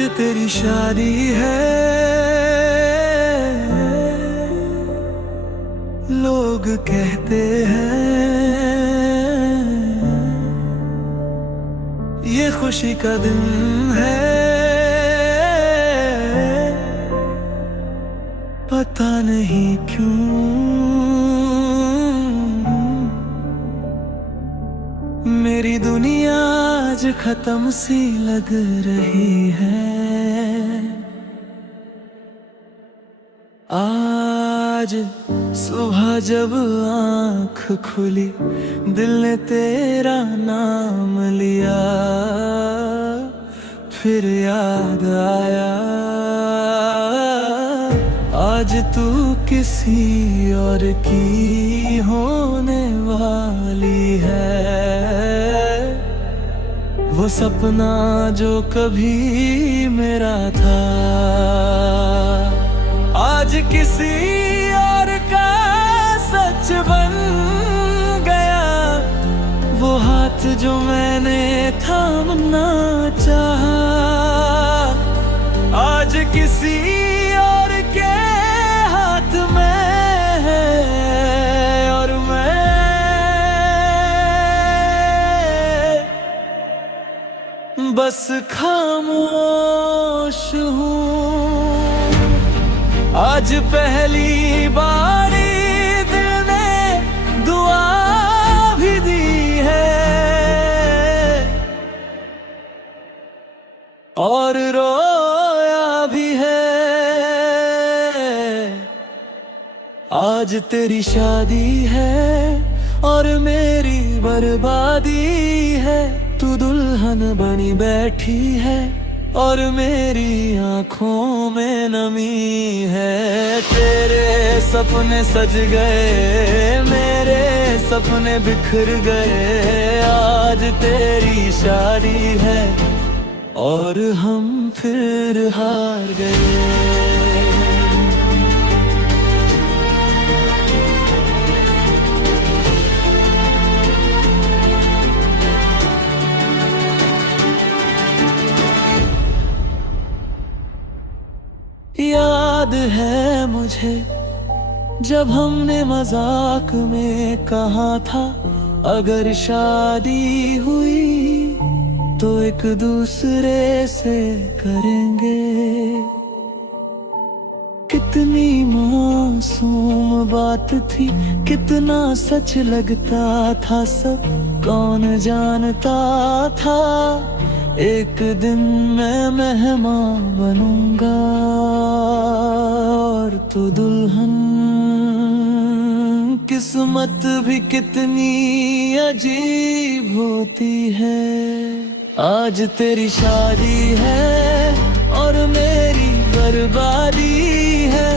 आज तेरी शादी है, लोग कहते हैं ये खुशी का दिन है। पता नहीं क्यों मेरी दुनिया आज खत्म सी लग रही है। आज सुबह जब आँख खुली, दिल ने तेरा नाम लिया, फिर याद आया आज तू किसी और की होने वाली है। वो सपना जो कभी मेरा था, आज किसी और का सच बन गया। वो हाथ जो मैंने थामना चाहा, आज किसी और के हाथ में है। और मैं बस खामोश हूँ। आज पहली बारी दिल ने दुआ भी दी है और रोया भी है। आज तेरी शादी है और मेरी बर्बादी है। तू दुल्हन बनी बैठी है और मेरी आँखों में नमी है। तेरे सपने सज गए, मेरे सपने बिखर गए। आज तेरी शादी है और हम फिर हार गए। याद है मुझे जब हमने मजाक में कहा था, अगर शादी हुई तो एक दूसरे से करेंगे। कितनी मासूम बात थी, कितना सच लगता था, सब कौन जानता था एक दिन मैं मेहमान बनूंगा और तू दुल्हन। किस्मत भी कितनी अजीब होती है। आज तेरी शादी है और मेरी बर्बादी है।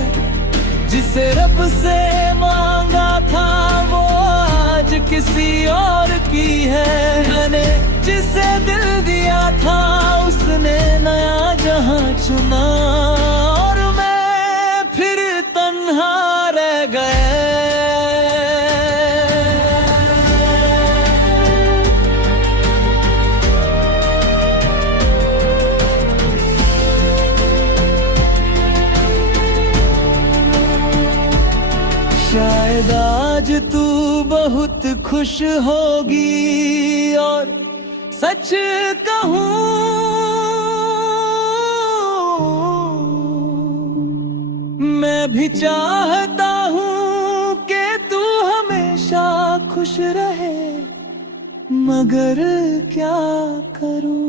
जिसे रब से मांगा था वो आज किसी और की है। मैंने जिसे दिल दिया था उसने नया जहां चुना और मैं फिर तन्हा रह गया। शायद आज तू बहुत खुश होगी और सच कहूँ मैं भी चाहता हूँ कि तू हमेशा खुश रहे, मगर क्या करूँ।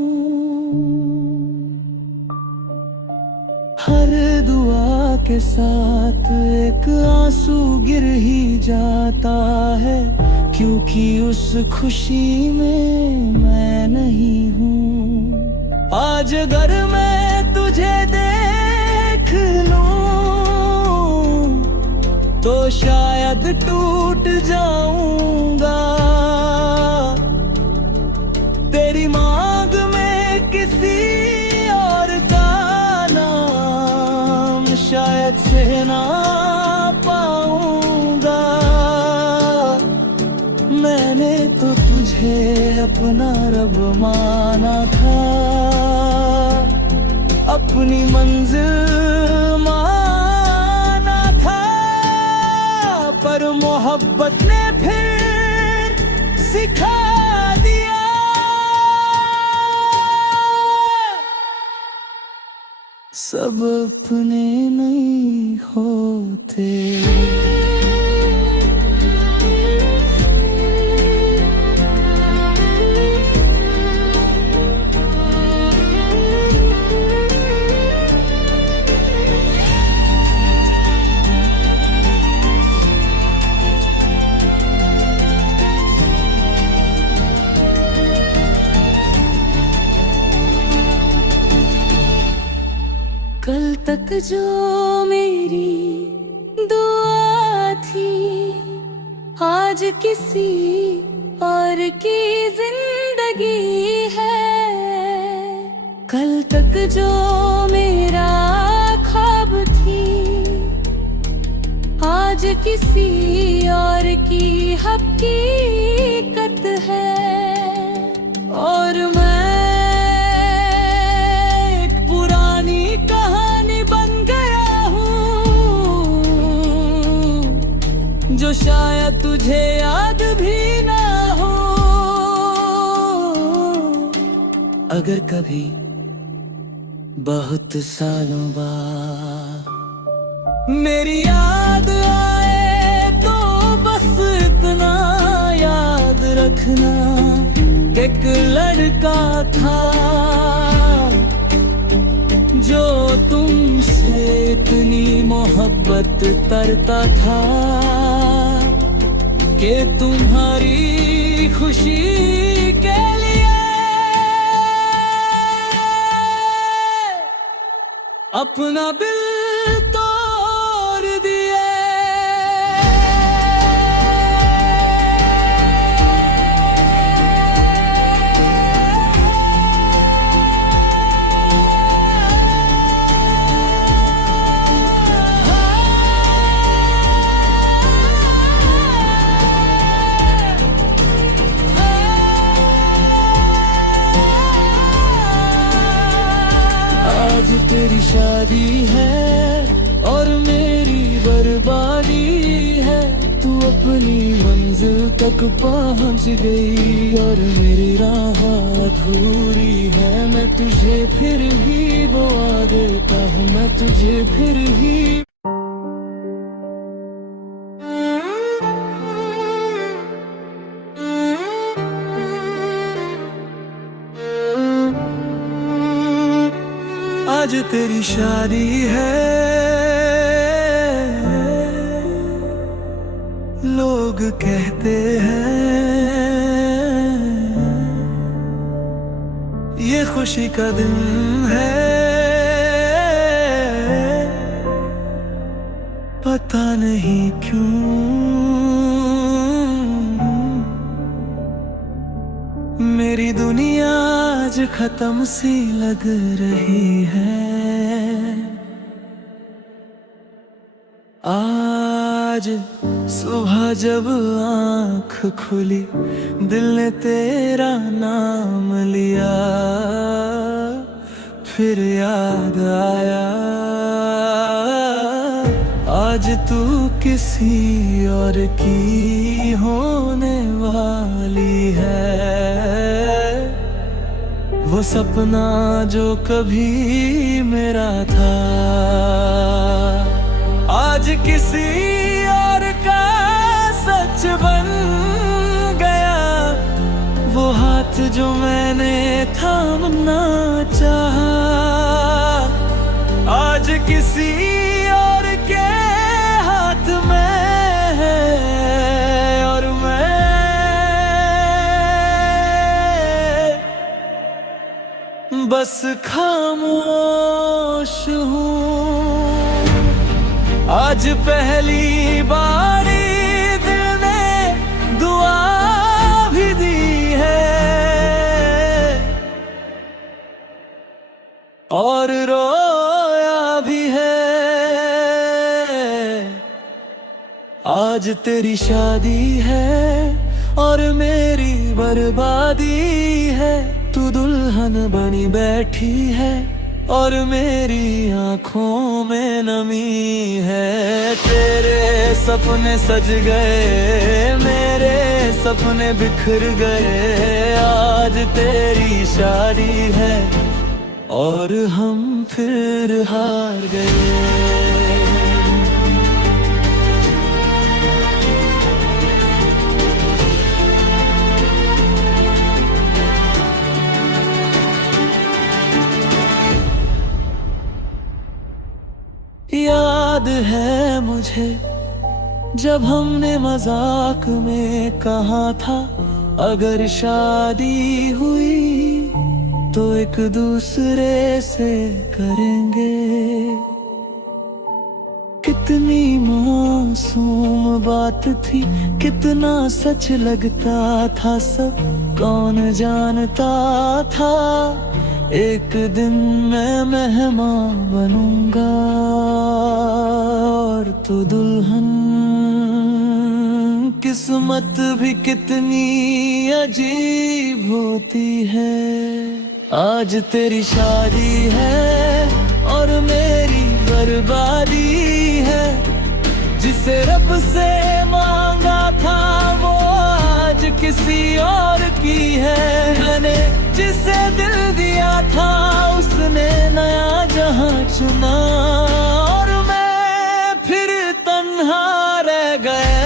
हर दुआ के साथ एक आंसू गिर ही जाता है, क्योंकि उस खुशी में मैं नहीं हूँ। आज अगर मैं तुझे देख लूं तो शायद टूट जाऊंगा। तेरी मांग में किसी और का नाम शायद से ना पाऊंगा। मैंने तो तुझे अपना रब माना था, अपनी मंजिल माना था, पर मोहब्बत ने फिर सिखा दिया। सब अपने नहीं होते। कल तक जो मेरी दुआ थी, आज किसी और की जिंदगी है। कल तक जो मेरा ख्वाब थी, आज किसी और की हकीकत है। और मैं जो शायद तुझे याद भी ना हो। अगर कभी बहुत सालों बाद मेरी याद आए तो बस इतना याद रखना, एक लड़का था जो तुमसे इतनी मोहब्बत करता था कि तुम्हारी खुशी के लिए अपना दिल तोड़ दिए। आज तेरी शादी है और मेरी बर्बादी है। तू अपनी मंजिल तक पहुंच गई और मेरी राह अधूरी है। मैं तुझे फिर भी दुआ देता हूँ, मैं तुझे फिर भी। आज तेरी शादी है, लोग कहते हैं ये खुशी का दिन है। पता नहीं क्यों मेरी दुनिया आज खत्म सी लग रही है। आज सुबह जब आँख खुली, दिल ने तेरा नाम लिया, फिर याद आया आज तू किसी और की होने वाली है। वो सपना जो कभी मेरा था, आज किसी और का सच बन गया। वो हाथ जो मैंने थामना चाहा, आज किसी और के हाथ में है। और मैं बस खामोश हूँ। आज पहली बारी दिल ने दुआ भी दी है और रोया भी है। आज तेरी शादी है और मेरी बर्बादी है। तू दुल्हन बनी बैठी है, और मेरी आँखों में नमी है। तेरे सपने सज गए, मेरे सपने बिखर गए। आज तेरी शादी है और हम फिर हार गए। याद है मुझे जब हमने मजाक में कहा था, अगर शादी हुई तो एक दूसरे से करेंगे। कितनी मासूम बात थी, कितना सच लगता था, सब कौन जानता था एक दिन मैं मेहमान बनूंगा और तू दुल्हन। किस्मत भी कितनी अजीब होती है। आज तेरी शादी है और मेरी बर्बादी है। जिसे रब से मांगा था वो आज किसी और की है। मैंने जिसे दिल दिया था उसने नया जहां चुना और मैं फिर तन्हा रह गया।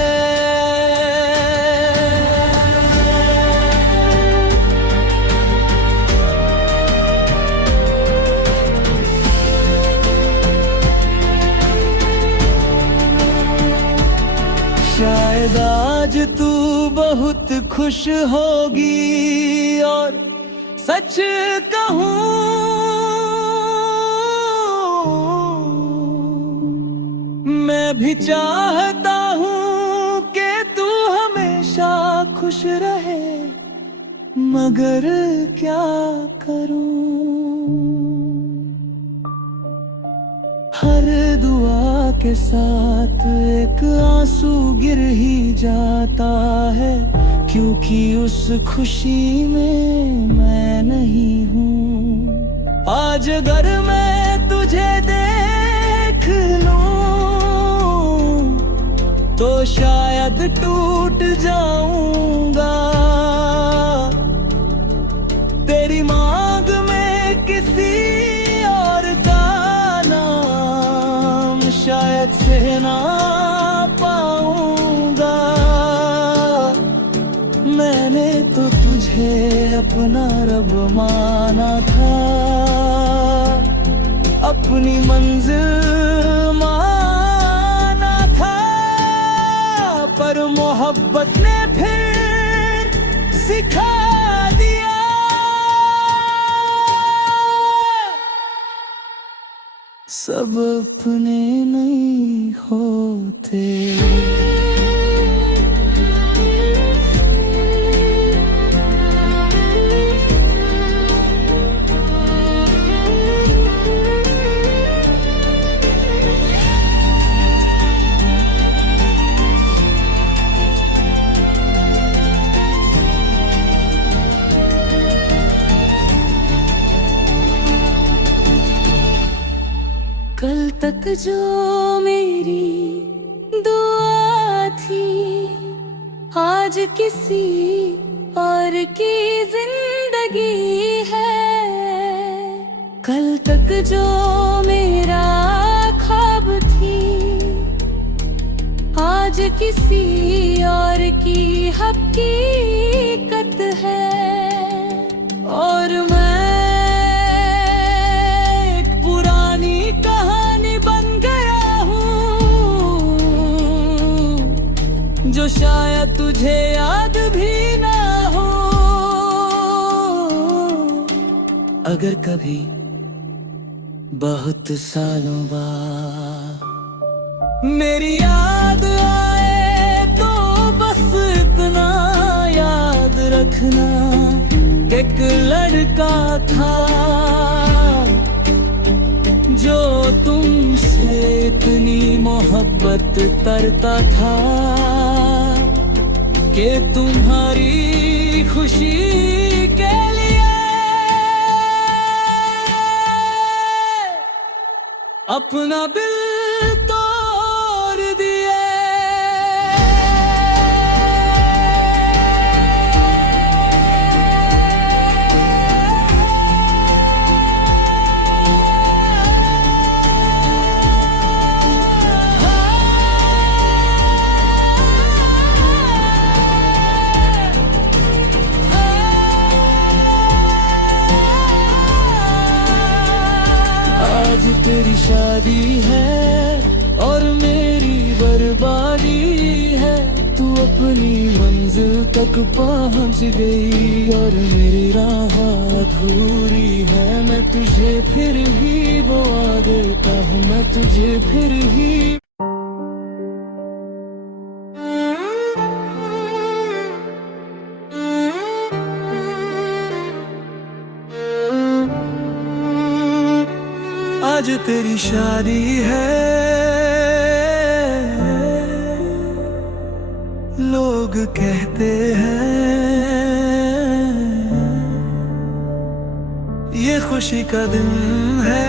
शायद आज तू बहुत खुश होगी और सच कहूँ मैं भी चाहता हूँ कि तू हमेशा खुश रहे, मगर क्या करूँ। हर दुआ के साथ एक आंसू गिर ही जाता है, क्योंकि उस खुशी में मैं नहीं हूँ। आज अगर मैं तुझे देख लूं तो शायद टूट जाऊंगा। तेरी मांग में किसी और का नाम शायद से ना पाऊंगा। मैंने तो तुझे अपना रब माना था, अपनी मंजिल माना था, पर मोहब्बत ने फिर सिखा दिया सब अपने नहीं होते। कल तक जो मेरी दुआ थी आज किसी और की जिंदगी है। कल तक जो मेरा ख्वाब थी आज किसी और की हकीकत है। और मैं जो शायद तुझे याद भी ना हो। अगर कभी बहुत सालों बाद मेरी याद आए तो बस इतना याद रखना, एक लड़का था जो तुमसे इतनी मोहब्बत करता था कि तुम्हारी खुशी के लिए अपना दिल तोड़ दिए। आज तेरी शादी है और मेरी बर्बादी है। तू अपनी मंजिल तक पहुंच गई और मेरी राह अधूरी है। मैं तुझे फिर भी दुआ देता हूँ, मैं तुझे फिर भी। आज तेरी शादी है, लोग कहते हैं ये खुशी का दिन है।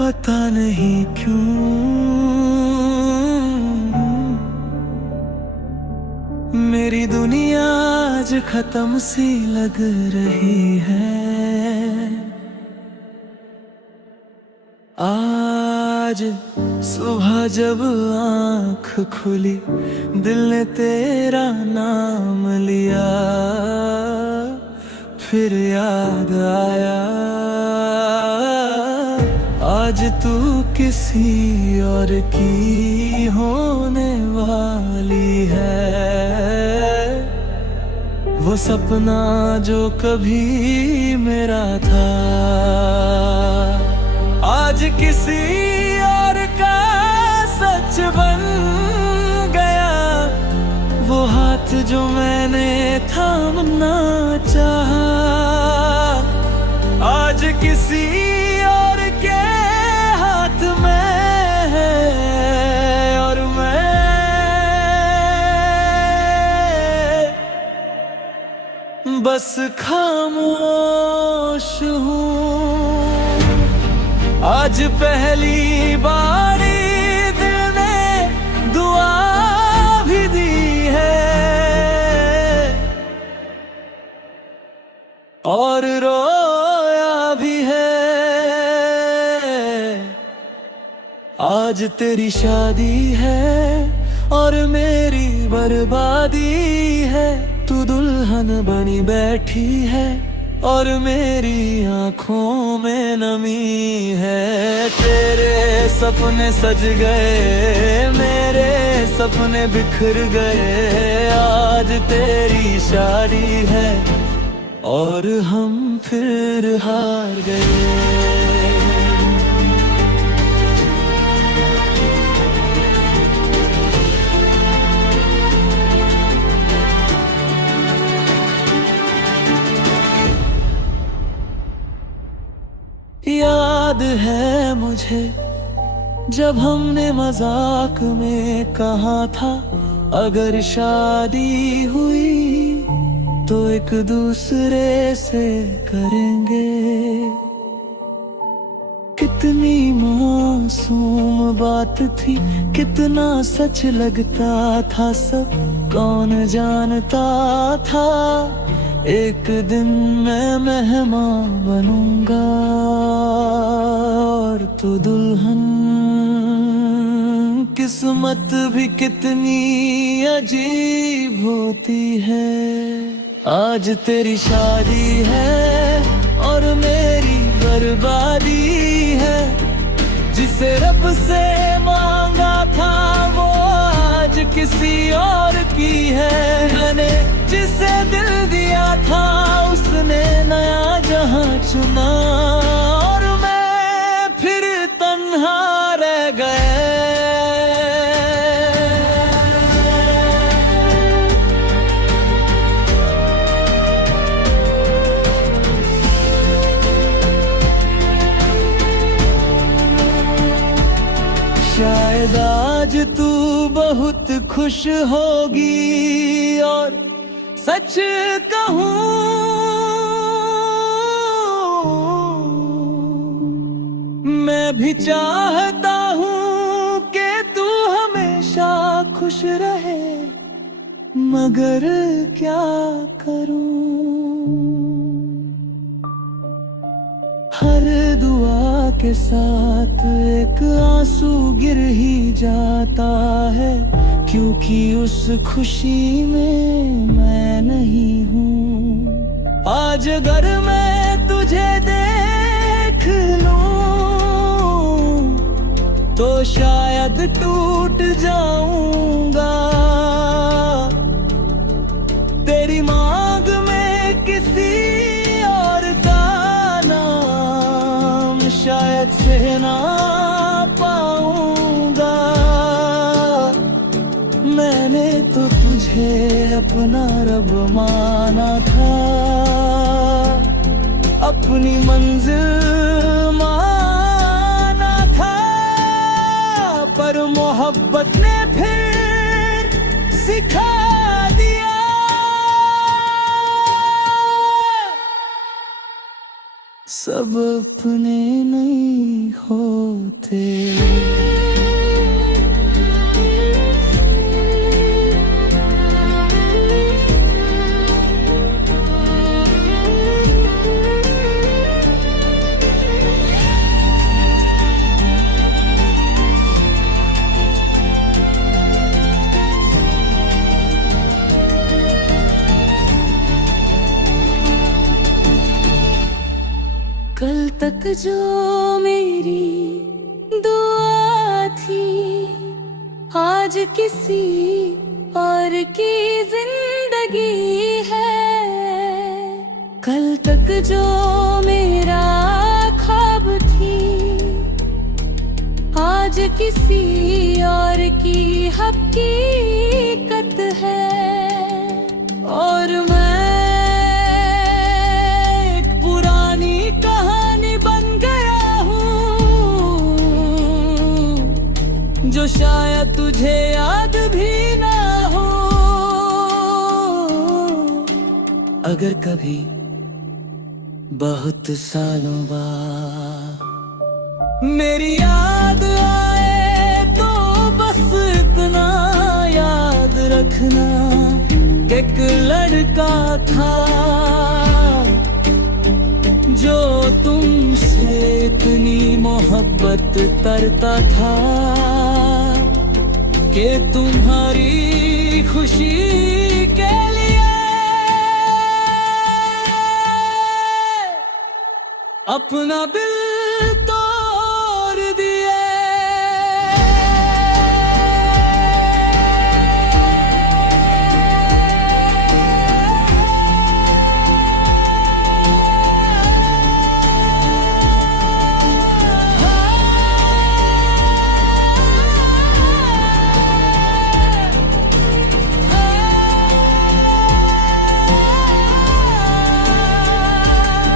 पता नहीं क्यों मेरी दुनिया आज खत्म सी लग रही है। आज सुबह जब आँख खुली, दिल ने तेरा नाम लिया। फिर याद आया आज तू किसी और की होने वाली है। वो सपना जो कभी मेरा था, आज किसी और का सच बन गया। वो हाथ जो मैंने थामना चाहा, आज किसी और के हाथ में है। और मैं बस खामोश हूँ। आज पहली बारी दिल ने दुआ भी दी है और रोया भी है। आज तेरी शादी है और मेरी बर्बादी है। तू दुल्हन बनी बैठी है और मेरी आँखों में नमी है। तेरे सपने सज गए, मेरे सपने बिखर गए। आज तेरी शादी है और हम फिर हार गए। याद है मुझे जब हमने मजाक में कहा था, अगर शादी हुई तो एक दूसरे से करेंगे। कितनी मासूम बात थी, कितना सच लगता था सब कौन जानता था। एक दिन मैं मेहमान बनूंगा और तू दुल्हन। किस्मत भी कितनी अजीब होती है। आज तेरी शादी है और मेरी बर्बादी है। जिसे रब से मांगा था वो आज किसी और की है। मैंने जिसे दिल दिया था उसने नया जहां चुना और मैं फिर तन्हा रह गया। शायद आज तू बहुत खुश होगी और सच कहूँ मैं भी चाहता हूँ कि तू हमेशा खुश रहे, मगर क्या करूँ। हर दुआ के साथ एक आंसू गिर ही जाता है, क्योंकि उस खुशी में मैं नहीं हूँ। आज अगर मैं तुझे देख लूं तो शायद टूट जाऊंगा। तेरी मांग में किसी और का नाम शायद से ना पाऊंगा। मैंने तो तुझे अपना रब माना था, अपनी मंजिल माना था, पर मोहब्बत ने फिर सिखा दिया सब अपने नहीं होते। कल तक जो मेरी दुआ थी, आज किसी और की जिंदगी है। कल तक जो मेरा ख्वाब थी, आज किसी और की हकीकत है। और मैं जो शायद तुझे याद भी ना हो। अगर कभी बहुत सालों बाद मेरी याद आए तो बस इतना याद रखना, एक लड़का था जो तुमसे इतनी मोहब्बत करता था कि तुम्हारी खुशी के लिए अपना दिल तोड़ दिए।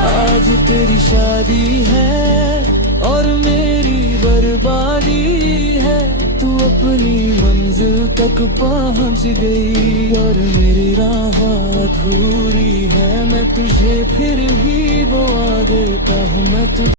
आज तेरी शादी है और मेरी बर्बादी है। तू अपनी मंजिल तक पहुंच गई और मेरी राह अधूरी है। मैं तुझे फिर भी दुआ देता हूँ, मैं तुझे